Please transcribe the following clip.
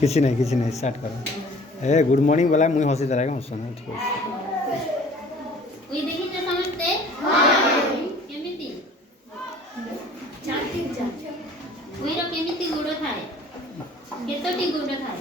किसी नहीं स्टार्ट करो। ए गुड मॉर्निंग बोला मुई हसी देला हस ना ठीक है। ওই দেখি তো समझते हां केमिति चाटी जा ওইরা কেমিতি গুড় খায় কেতটি গুড় খায়